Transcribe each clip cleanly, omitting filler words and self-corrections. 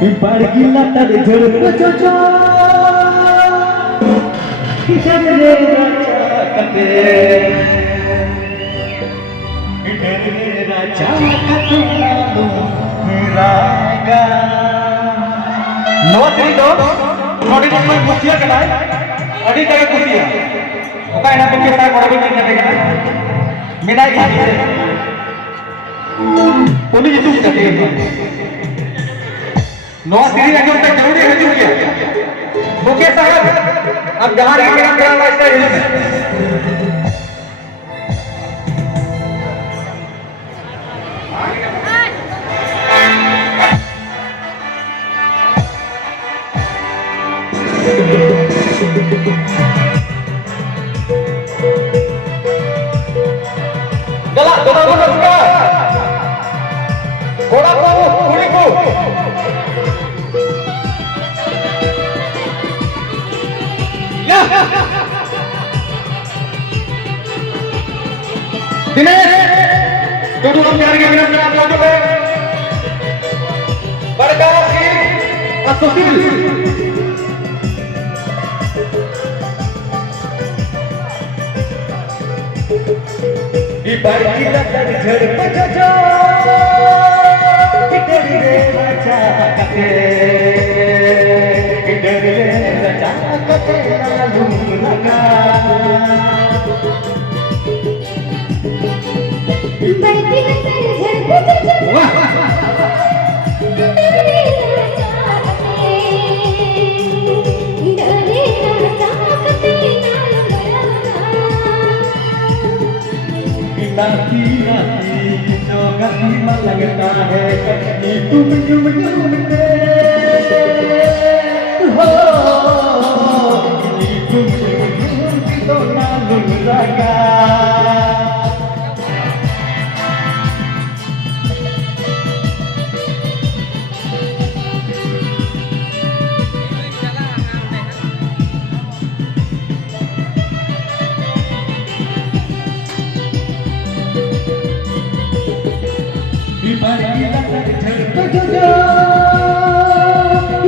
Ibargila tadi jeruk coco, kisah raja kate, raja kate lalu raga. Nomor 3 dong, nomor 5 main kuciya kenai, adi jaga kuciya. Oka enak pikir saya korang bikin nyata kenai, minai ini. Puni itu sudah dia. नौ सीढ़ी एकदम तक जरूरी है चुकी है मुकेश साहब अब जहां लेके हम चला वास्ते हिल चला दोनों को रुका घोड़ा को घोड़ी को दिनेश टोटू हम यार के बिना से आप मौजूद है बड़गांव की असोसिएट ई बाई लटर झड़ पजो कितनी रे बचा कते कितनी रे बचा कते लालू लगा नाती नाती जो गली में लगता है कहीं तुम यूं के हो तुम यूं तो ना लगा Ibargila tadi jeruk coco,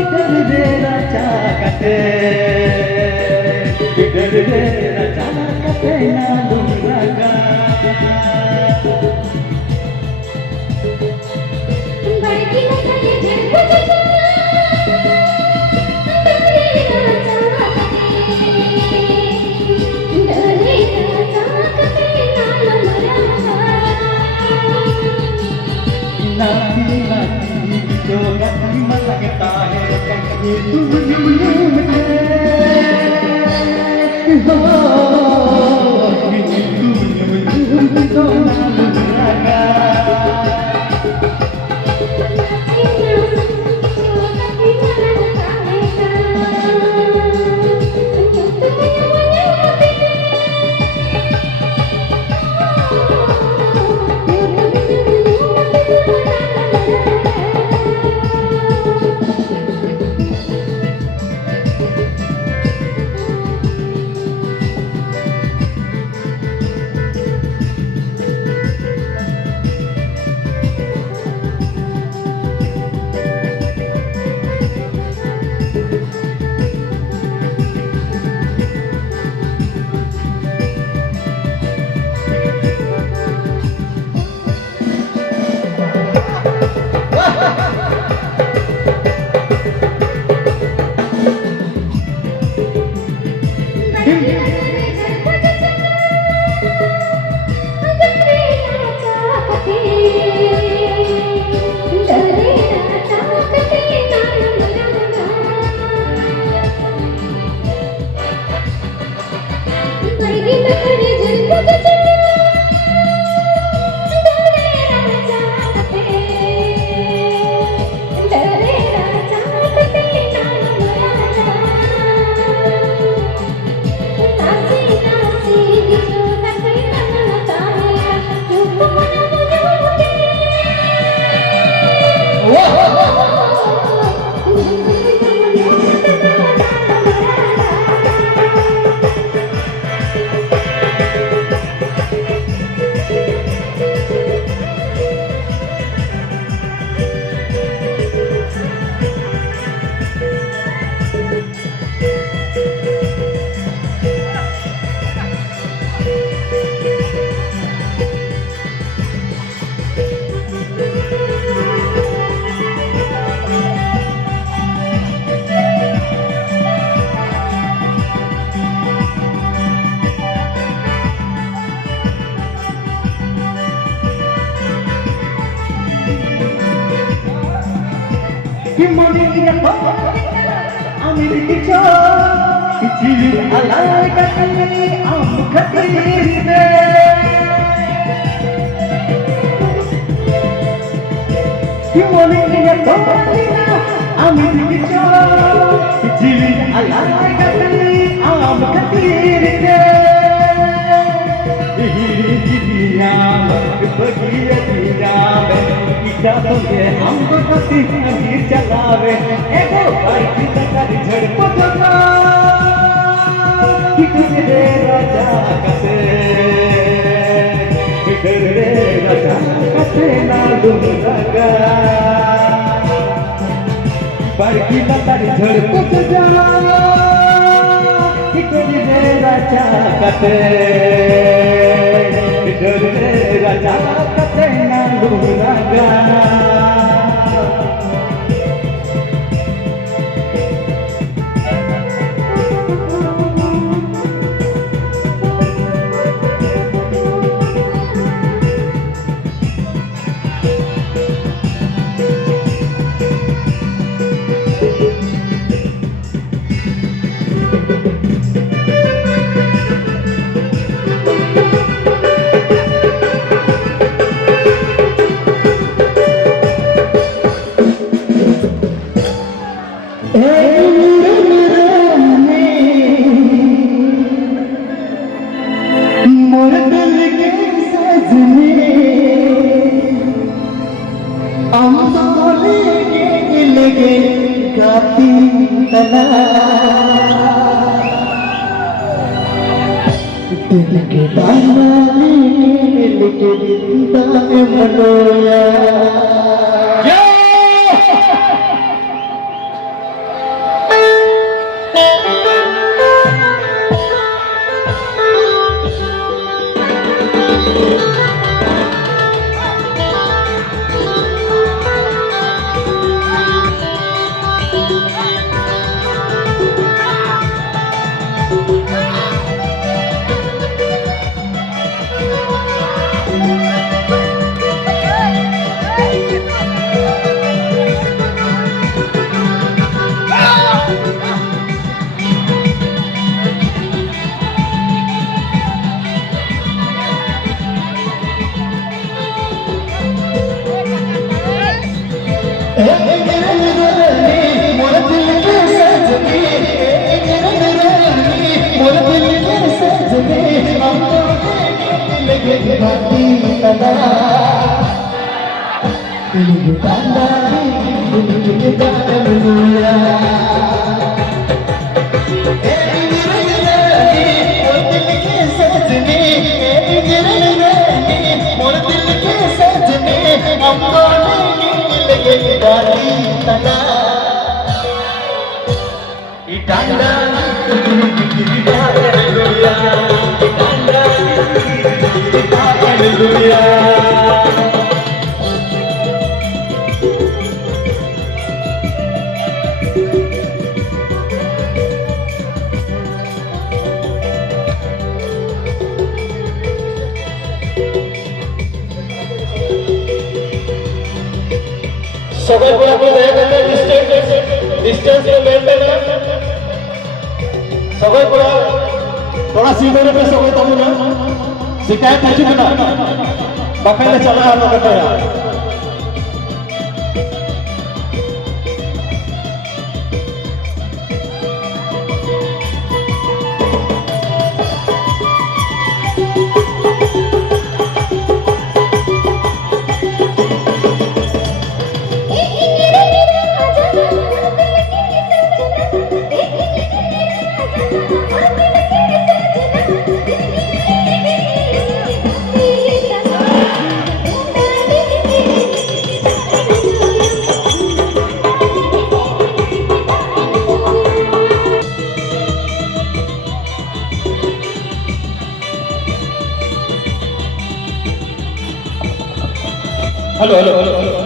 ikan dera cakate, ikan dera cakate nalung raga. Ibargila tadi jeruk coco, नाती नाती जो गली में लगता है कहीं तुम यूं के हो तुम यूं तो ना लगा कि मने तो আমি লিখেছো চিঠি আলাই কাটলি আম খাতিরে কি মনে তো আমি লিখেছো চিঠি আলাই কাটলি আম খাতিরে हिरिया बगिया जावे इटा तुझे हमको पति नहीं चलावे एगो भाई की तकारी झड़को जगा कि तुझे राजा कसे फिकर रे राजा कसे ना दूंगा भाई की तकारी झड़को जगा कि तुझे राजा कसे राजा कते ना लूंगा दिल के दाना लेके दाए मनोया सगळे कोण आपण दया डिस्टेंस में मेंटेन करना सगळे कोण थोड़ा सीधे पे सगळे तमु ना शिकायत नहीं चुकना बकायदा चला आप करते हैं हेलो हेलो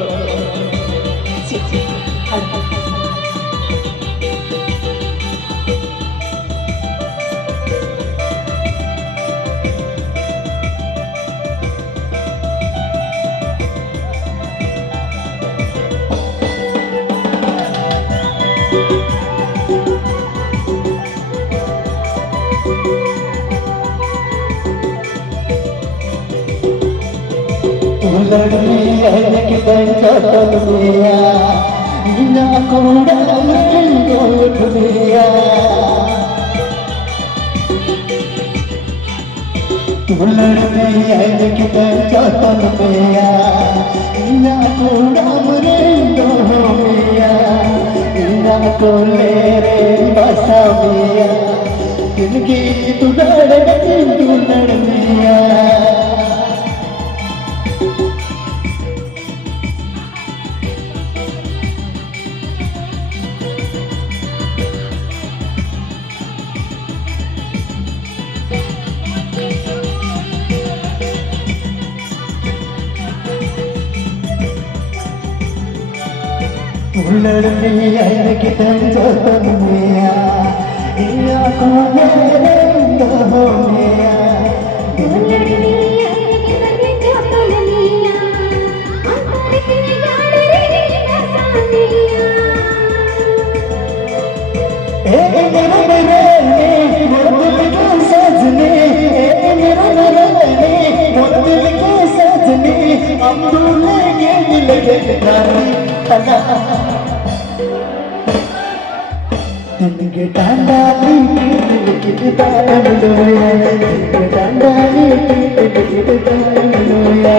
दुलड़ी है कि बंचतन मिया ना कोड़ा मरेंदो दुनिया दुलड़ी है कि बंचतन मिया ना कोड़ा मरेंदो मिया ना कोले रे बसा मिया जिंदगी दुलड़ मिया दुलड़ी है कि बंचतन मिया ना कोले रे मिया तिनके डांडाली तिनके डांडोया तिनके डांडाली तिनके डांडोया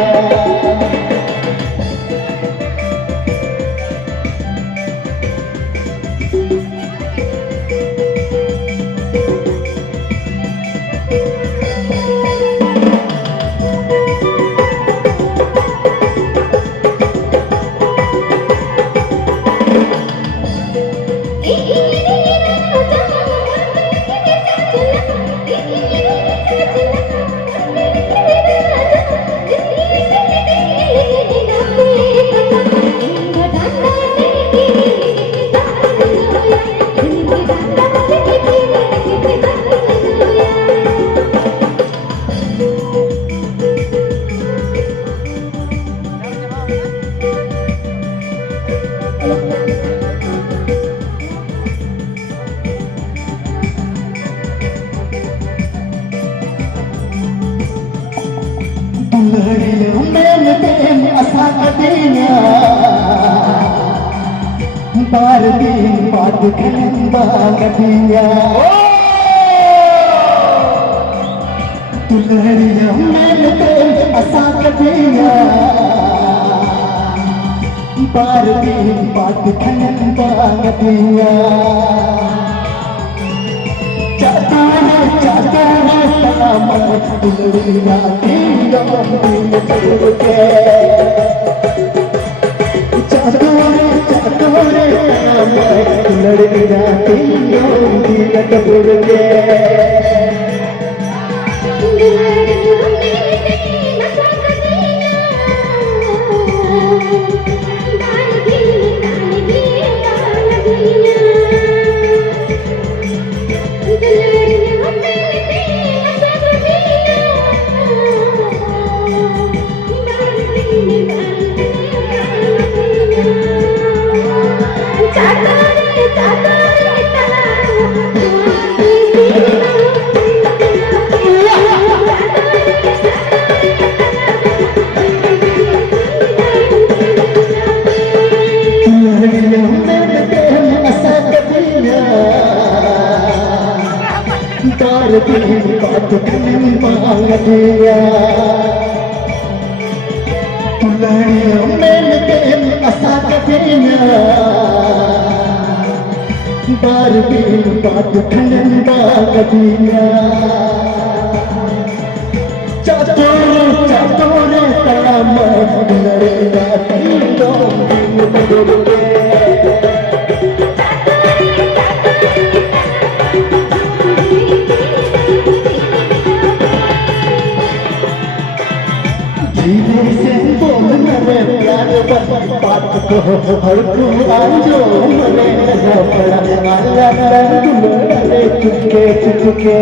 बार दिन बाद खंबा गदिया दुलहरिया मैंने तेरे असा गदिया बार दिन बाद खंबा गदिया चाहता है तमाम दुलहरिया तेरा दिल तोड़ के लड़की जाती टूट के बात दिया तुलड़िया मैंने असा कथिया बार दिन बात कथिया चातोरे तमाम लड़ेगा बात को हर आजो मने पड़ा तुलड़े चुपके चुपके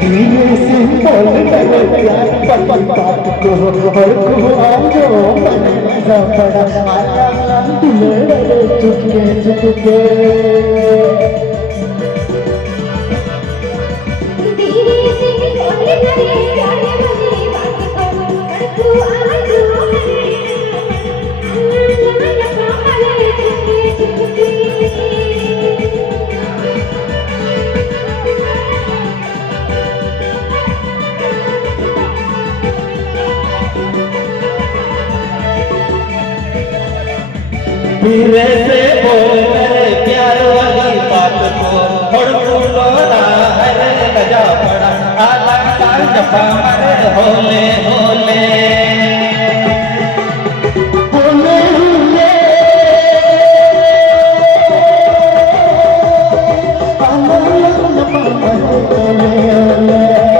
धीरे से बोल बात को हर आजो मने पड़ा तुलड़े चुपके चुपके धीरे से बोल धीरे से बोल मेरे प्यार वाली बात को थोड़ा ना है गजा पड़ा आला का जफा मरे होले होले होले होले आला का जफा मरे होले होले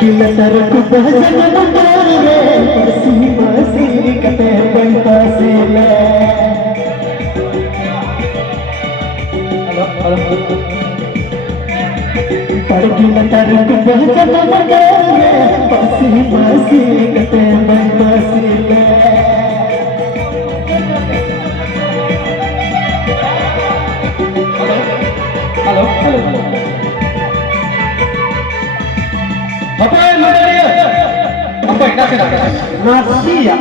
की लतर को बहसन मंदार में बसी बसी कते बनता सिले की लतर को बहसन मंदार में बसी बसी कते बनता सिले hello hello apa yang ada dia? Apa yang ada? Nasi ya.